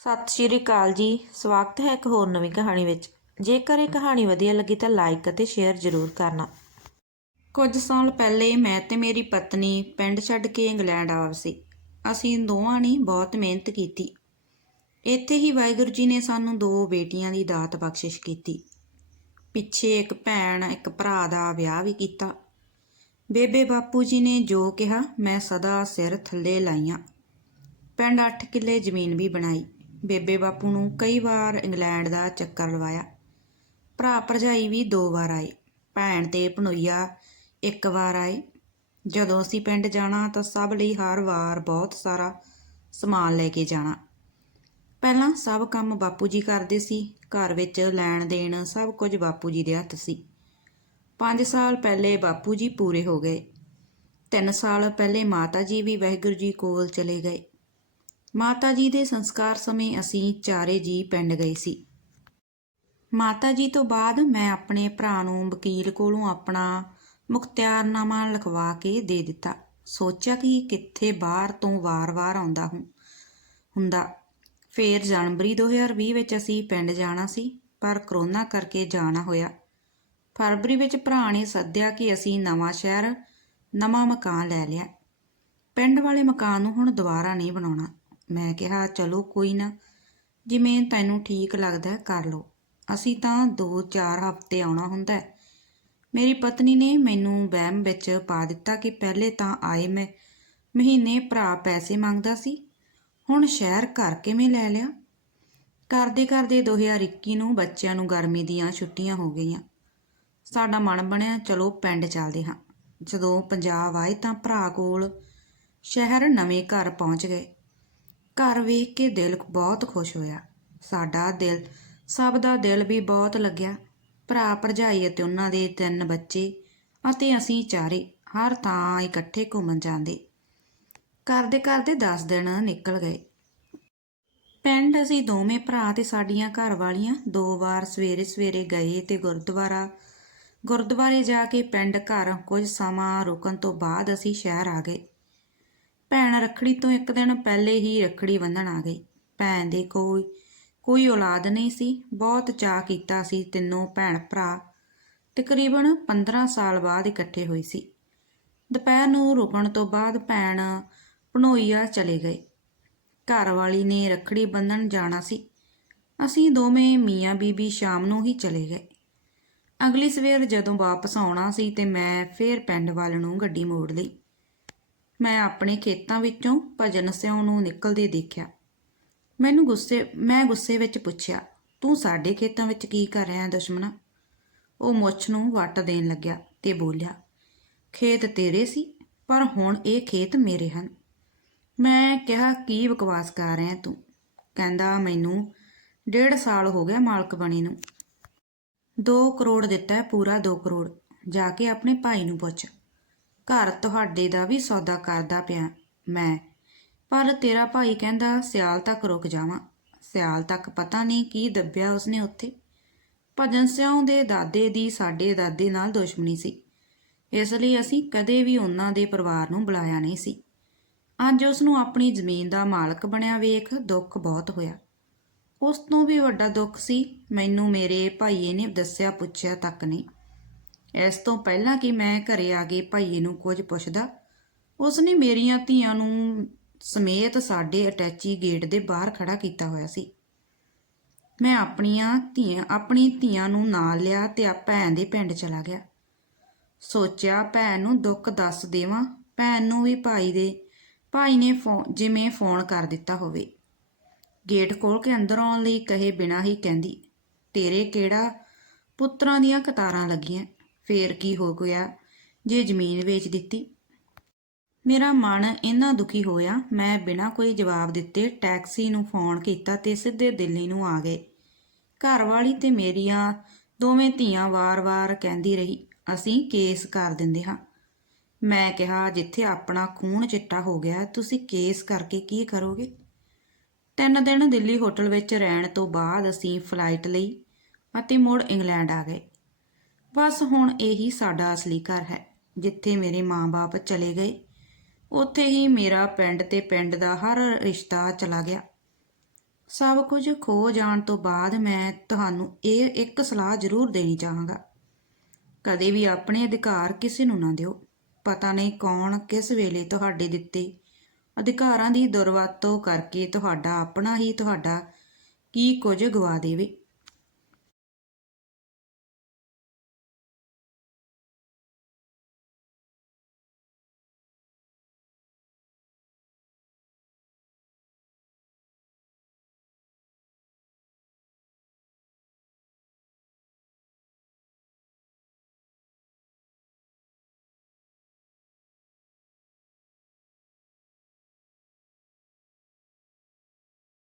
ਸਤਿ ਸ਼੍ਰੀ ਅਕਾਲ ਜੀ। ਸਵਾਗਤ ਹੈ ਇੱਕ ਹੋਰ ਨਵੀਂ ਕਹਾਣੀ ਵਿੱਚ। ਜੇਕਰ ਇਹ ਕਹਾਣੀ ਵਧੀਆ ਲੱਗੀ ਤਾਂ ਲਾਈਕ ਅਤੇ ਸ਼ੇਅਰ ਜ਼ਰੂਰ ਕਰਨਾ। ਕੁਝ ਸਾਲ ਪਹਿਲੇ ਮੈਂ ਤੇ ਮੇਰੀ ਪਤਨੀ ਪਿੰਡ ਛੱਡ ਕੇ ਇੰਗਲੈਂਡ ਆ ਸੀ। ਅਸੀਂ ਦੋਵਾਂ ਨੇ ਬਹੁਤ ਮਿਹਨਤ ਕੀਤੀ। ਇੱਥੇ ਹੀ ਵਾਹਿਗੁਰੂ ਜੀ ਨੇ ਸਾਨੂੰ ਦੋ ਬੇਟੀਆਂ ਦੀ ਦਾਤ ਬਖਸ਼ਿਸ਼ ਕੀਤੀ। ਪਿੱਛੇ ਇੱਕ ਭੈਣ, ਇੱਕ ਭਰਾ ਦਾ ਵਿਆਹ ਵੀ ਕੀਤਾ। ਬੇਬੇ ਬਾਪੂ ਜੀ ਨੇ ਜੋ ਕਿਹਾ, ਮੈਂ ਸਦਾ ਸਿਰ ਥੱਲੇ ਲਾਈਆਂ। ਪਿੰਡ 8 ਕਿੱਲੇ ਜ਼ਮੀਨ ਵੀ ਬਣਾਈ। ਬੇਬੇ ਬਾਪੂ ਨੂੰ ਕਈ ਵਾਰ ਇੰਗਲੈਂਡ ਦਾ ਚੱਕਰ ਲਵਾਇਆ। ਭਰਾ ਭਰਜਾਈ ਵੀ ਦੋ ਵਾਰ ਆਏ। ਭੈਣ ਤੇ ਭਣੋਈਆ ਇੱਕ ਵਾਰ ਆਏ। ਜਦੋਂ ਅਸੀਂ ਪਿੰਡ ਜਾਣਾ ਤਾਂ ਸਭ ਲਈ ਹਰ ਵਾਰ ਬਹੁਤ ਸਾਰਾ ਸਮਾਨ ਲੈ ਕੇ ਜਾਣਾ। ਪਹਿਲਾਂ ਸਭ ਕੰਮ ਬਾਪੂ ਜੀ ਕਰਦੇ ਸੀ। ਘਰ ਵਿੱਚ ਲੈਣ ਦੇਣ ਸਭ ਕੁਝ ਬਾਪੂ ਜੀ ਦੇ ਹੱਥ ਸੀ। 5 ਸਾਲ ਪਹਿਲੇ ਬਾਪੂ ਜੀ ਪੂਰੇ ਹੋ ਗਏ। 3 ਸਾਲ ਪਹਿਲੇ ਮਾਤਾ ਜੀ ਵੀ ਵਾਹਿਗੁਰੂ ਜੀ ਕੋਲ ਚਲੇ ਗਏ। ਮਾਤਾ ਜੀ ਦੇ ਸੰਸਕਾਰ ਸਮੇਂ ਅਸੀਂ ਚਾਰੇ ਜੀ ਪਿੰਡ ਗਏ ਸੀ। ਮਾਤਾ ਜੀ ਤੋਂ ਬਾਅਦ ਮੈਂ ਆਪਣੇ ਭਰਾ ਨੂੰ ਵਕੀਲ ਕੋਲੋਂ ਆਪਣਾ ਮੁਖਤਿਆਰਨਾਮਾ ਲਿਖਵਾ ਕੇ ਦੇ ਦਿੱਤਾ। ਸੋਚਿਆ ਕਿ ਕਿੱਥੇ ਬਾਹਰ ਤੋਂ ਵਾਰ-ਵਾਰ ਆਉਂਦਾ ਹੂੰ, ਹੁੰਦਾ। ਫੇਰ ਜਨਵਰੀ 2020 ਵਿੱਚ ਅਸੀਂ ਪਿੰਡ ਜਾਣਾ ਸੀ, ਪਰ ਕਰੋਨਾ ਕਰਕੇ ਜਾਣਾ ਹੋਇਆ। ਫਰਵਰੀ ਵਿੱਚ ਭਰਾ ਨੇ ਸੱਦਿਆ ਕਿ ਅਸੀਂ ਨਵਾਂ ਸ਼ਹਿਰ, ਨਵਾਂ ਮਕਾਨ ਲੈ ਲਿਆ। ਪਿੰਡ ਵਾਲੇ ਮਕਾਨ ਨੂੰ ਹੁਣ ਦੁਬਾਰਾ ਨਹੀਂ ਬਣਾਉਣਾ। ਮੈਂ ਕਿਹਾ, ਚਲੋ ਕੋਈ ਨਾ, ਜਿਵੇਂ ਤੈਨੂੰ ਠੀਕ ਲੱਗਦਾ ਕਰ ਲਓ। ਅਸੀਂ ਤਾਂ 2-4 ਹਫ਼ਤੇ ਆਉਣਾ ਹੁੰਦਾ ਹੈ। ਮੇਰੀ ਪਤਨੀ ਨੇ ਮੈਨੂੰ ਵਹਿਮ ਵਿੱਚ ਪਾ ਦਿੱਤਾ ਕਿ ਪਹਿਲੇ ਤਾਂ ਆਏ ਮੈਂ, ਮਹੀਨੇ ਭਰਾ ਪੈਸੇ ਮੰਗਦਾ ਸੀ, ਹੁਣ ਸ਼ਹਿਰ ਘਰ ਕਿਵੇਂ ਲੈ ਲਿਆ? ਕਰਦੇ ਕਰਦੇ 2021 ਨੂੰ ਬੱਚਿਆਂ ਨੂੰ ਗਰਮੀ ਦੀਆਂ ਛੁੱਟੀਆਂ ਹੋ ਗਈਆਂ। ਸਾਡਾ ਮਨ ਬਣਿਆ, ਚਲੋ ਪਿੰਡ ਚੱਲਦੇ ਹਾਂ। ਜਦੋਂ ਪੰਜਾਬ ਆਏ ਤਾਂ ਭਰਾ ਕੋਲ ਸ਼ਹਿਰ ਨਵੇਂ ਘਰ ਪਹੁੰਚ ਗਏ। ਘਰ ਵੇਖ ਕੇ ਦਿਲ ਬਹੁਤ ਖੁਸ਼ ਹੋਇਆ। ਸਾਡਾ ਦਿਲ, ਸਭ ਦਾ ਦਿਲ ਵੀ ਬਹੁਤ ਲੱਗਿਆ। ਭਰਾ ਭਰਜਾਈ ਅਤੇ ਉਹਨਾਂ ਦੇ ਤਿੰਨ ਬੱਚੇ ਅਤੇ ਅਸੀਂ ਚਾਰੇ ਹਰ ਥਾਂ ਇਕੱਠੇ ਘੁੰਮਣ ਜਾਂਦੇ। ਕਰਦੇ ਕਰਦੇ 10 ਦਿਨ ਨਿਕਲ ਗਏ। ਪਿੰਡ ਅਸੀਂ ਦੋਵੇਂ ਭਰਾ ਤੇ ਸਾਡੀਆਂ ਘਰ ਵਾਲੀਆਂ ਦੋ ਵਾਰ ਸਵੇਰੇ ਸਵੇਰੇ ਗਏ ਤੇ ਗੁਰਦੁਆਰਾ, ਗੁਰਦੁਆਰੇ ਜਾ ਕੇ ਪਿੰਡ ਘਰ ਕੁਝ ਸਮਾਂ ਰੁਕਣ ਤੋਂ ਬਾਅਦ ਅਸੀਂ ਸ਼ਹਿਰ ਆ ਗਏ। ਭੈਣ ਰੱਖੜੀ ਤੋਂ ਇੱਕ ਦਿਨ ਪਹਿਲੇ ਹੀ ਰੱਖੜੀ ਬੰਨਣ ਆ ਗਈ। ਭੈਣ ਦੇ ਕੋਈ ਕੋਈ ਔਲਾਦ ਨਹੀਂ ਸੀ। ਬਹੁਤ ਚਾਅ ਕੀਤਾ ਸੀ ਤਿੰਨੋਂ ਭੈਣ ਭਰਾ। ਤਕਰੀਬਨ 15 ਸਾਲ ਬਾਅਦ ਇਕੱਠੇ ਹੋਏ ਸੀ। ਦੁਪਹਿਰ ਨੂੰ ਰੁਕਣ ਤੋਂ ਬਾਅਦ ਭੈਣ ਭਣੋਈਆ ਚਲੇ ਗਏ। ਘਰ ਵਾਲੀ ਨੇ ਰੱਖੜੀ ਬੰਨਣ ਜਾਣਾ ਸੀ। ਅਸੀਂ ਦੋਵੇਂ ਮੀਆਂ ਬੀਬੀ ਸ਼ਾਮ ਨੂੰ ਹੀ ਚਲੇ ਗਏ। ਅਗਲੀ ਸਵੇਰ ਜਦੋਂ ਵਾਪਸ ਆਉਣਾ ਸੀ ਤੇ ਮੈਂ ਫੇਰ ਪਿੰਡ ਵੱਲ ਨੂੰ ਗੱਡੀ ਮੋੜ ਲਈ। ਮੈਂ ਆਪਣੇ ਖੇਤਾਂ ਵਿੱਚੋਂ ਭਜਨ ਸਿਉ ਨੂੰ ਨਿਕਲਦੇ ਦੇਖਿਆ। ਮੈਨੂੰ ਗੁੱਸੇ, ਮੈਂ ਗੁੱਸੇ ਵਿੱਚ ਪੁੱਛਿਆ, ਤੂੰ ਸਾਡੇ ਖੇਤਾਂ ਵਿੱਚ ਕੀ ਕਰ ਰਿਹਾ ਦੁਸ਼ਮਣਾ? ਉਹ ਮੁੱਛ ਨੂੰ ਵੱਟ ਦੇਣ ਲੱਗਿਆ ਤੇ ਬੋਲਿਆ, ਖੇਤ ਤੇਰੇ ਸੀ, ਪਰ ਹੁਣ ਇਹ ਖੇਤ ਮੇਰੇ ਹਨ। ਮੈਂ ਕਿਹਾ, ਕੀ ਬਕਵਾਸ ਕਰ ਰਿਹਾ ਤੂੰ? ਕਹਿੰਦਾ, ਮੈਨੂੰ ਡੇਢ ਸਾਲ ਹੋ ਗਿਆ ਮਾਲਕ ਬਣੇ ਨੂੰ। 2 ਕਰੋੜ ਦਿੱਤਾ ਪੂਰਾ 2 ਕਰੋੜ। ਜਾ ਕੇ ਆਪਣੇ ਭਾਈ ਨੂੰ ਪੁੱਛ। ਘਰ ਤੁਹਾਡੇ ਦਾ ਵੀ ਸੌਦਾ ਕਰਦਾ ਪਿਆ ਮੈਂ। ਪਰ ਤੇਰਾ ਭਾਈ ਕਹਿੰਦਾ, ਸਿਆਲ ਤੱਕ ਰੁਕ ਜਾਵਾਂ। ਸਿਆਲ ਤੱਕ ਪਤਾ ਨਹੀਂ ਕੀ ਦੱਬਿਆ ਉਸਨੇ ਉੱਥੇ। ਭਜਨ ਸਿਉਂ ਦੇ ਦਾਦੇ ਦੀ ਸਾਡੇ ਦਾਦੇ ਨਾਲ ਦੁਸ਼ਮਣੀ ਸੀ। ਇਸ ਲਈ ਅਸੀਂ ਕਦੇ ਵੀ ਉਹਨਾਂ ਦੇ ਪਰਿਵਾਰ ਨੂੰ ਬੁਲਾਇਆ ਨਹੀਂ ਸੀ। ਅੱਜ ਉਸ ਨੂੰ ਆਪਣੀ ਜ਼ਮੀਨ ਦਾ ਮਾਲਕ ਬਣਿਆ ਵੇਖ ਦੁੱਖ ਬਹੁਤ ਹੋਇਆ। ਉਸ ਤੋਂ ਵੀ ਵੱਡਾ ਦੁੱਖ ਸੀ, ਮੈਨੂੰ ਮੇਰੇ ਭਾਈਏ ਨੇ ਦੱਸਿਆ ਪੁੱਛਿਆ ਤੱਕ ਨਹੀਂ। ਇਸ ਤੋਂ ਪਹਿਲਾਂ ਕਿ ਮੈਂ ਘਰੇ ਆ ਕੇ ਭਾਈਏ ਨੂੰ ਕੁਝ ਪੁੱਛਦਾ ਉਸ ਨੇ ਮੇਰੀਆਂ ਧੀਆਂ ਨੂੰ ਸਮੇਤ ਸਾਡੇ ਅਟੈਚੀ ਗੇਟ ਦੇ ਬਾਹਰ ਖੜਾ ਕੀਤਾ ਹੋਇਆ ਸੀ। ਮੈਂ ਆਪਣੀਆਂ ਧੀਆਂ, ਆਪਣੀ ਧੀਆਂ ਨੂੰ ਨਾਲ ਲਿਆ ਤੇ ਆ ਭੈਣ ਦੇ ਪਿੰਡ ਚਲਾ ਗਿਆ। ਸੋਚਿਆ ਭੈਣ ਨੂੰ ਦੁੱਖ ਦੱਸ ਦੇਵਾਂ, ਭੈਣ ਨੂੰ ਵੀ ਭਾਈ ਦੇ, ਭਾਈ ਨੇ ਫੋਨ ਜਿਵੇਂ ਫੋਨ ਕਰ ਦਿੱਤਾ ਹੋਵੇ। ਗੇਟ ਖੋਲ ਕੇ ਅੰਦਰ ਆਉਣ ਲਈ ਕਹੇ ਬਿਨਾਂ ਹੀ ਕਹਿੰਦੀ, ਤੇਰੇ ਕਿਹੜਾ ਪੁੱਤਰਾਂ ਦੀਆਂ ਕਤਾਰਾਂ ਲੱਗੀਆਂ? ਫੇਰ ਕੀ ਹੋ ਗਿਆ? ਜੇ ਜ਼ਮੀਨ ਵੇਚ ਦਿੱਤੀ। ਮੇਰਾ ਮਨ ਇੰਨਾ ਦੁਖੀ ਹੋਇਆ, ਮੈਂ ਬਿਨਾਂ ਕੋਈ ਜਵਾਬ ਦਿੱਤੇ ਟੈਕਸੀ ਨੂੰ ਫੋਨ ਕੀਤਾ ਤੇ ਸਿੱਧੇ ਦਿੱਲੀ ਨੂੰ ਆ ਗਏ। ਘਰ ਵਾਲੀ ਤੇ ਮੇਰੀਆਂ ਦੋਵੇਂ ਧੀਆਂ ਵਾਰ-ਵਾਰ ਕਹਿੰਦੀ ਰਹੀ, ਅਸੀਂ ਕੇਸ ਕਰ ਦਿੰਦੇ ਹਾਂ। ਮੈਂ ਕਿਹਾ, ਜਿੱਥੇ ਆਪਣਾ ਖੂਨ ਚਿੱਟਾ ਹੋ ਗਿਆ, ਤੁਸੀਂ ਕੇਸ ਕਰਕੇ ਕੀ ਕਰੋਗੇ? ਤਿੰਨ ਦਿਨ ਦਿੱਲੀ ਹੋਟਲ ਵਿੱਚ ਰਹਿਣ ਤੋਂ ਬਾਅਦ ਅਸੀਂ ਫਲਾਈਟ ਲਈ ਅਤੇ ਮੁੜ ਇੰਗਲੈਂਡ ਆ ਗਏ। ਬਸ ਹੁਣ ਇਹੀ ਸਾਡਾ ਅਸਲੀ ਘਰ ਹੈ, ਜਿੱਥੇ ਮੇਰੇ ਮਾਂ-ਬਾਪ ਚਲੇ ਗਏ। ਉੱਥੇ ਹੀ ਮੇਰਾ ਪਿੰਡ ਤੇ ਪਿੰਡ ਦਾ ਹਰ ਰਿਸ਼ਤਾ ਚਲਾ ਗਿਆ। ਸਭ ਕੁਝ ਖੋ ਜਾਣ ਤੋਂ ਬਾਅਦ ਮੈਂ ਤੁਹਾਨੂੰ ਇਹ ਇੱਕ ਸਲਾਹ ਜ਼ਰੂਰ ਦੇਣੀ ਚਾਹਾਂਗਾ। ਕਦੇ ਵੀ ਆਪਣੇ ਅਧਿਕਾਰ ਕਿਸੇ ਨੂੰ ਨਾ ਦਿਓ। ਪਤਾ ਨਹੀਂ ਕੌਣ ਕਿਸ ਵੇਲੇ ਤੁਹਾਡੇ ਦਿੱਤੇ। ਅਧਿਕਾਰਾਂ ਦੀ ਦੁਰਵਰਤੋਂ ਕਰਕੇ ਤੁਹਾਡਾ ਆਪਣਾ ਹੀ ਤੁਹਾਡਾ ਕੀ ਕੁਝ ਗਵਾ ਦੇਵੇ।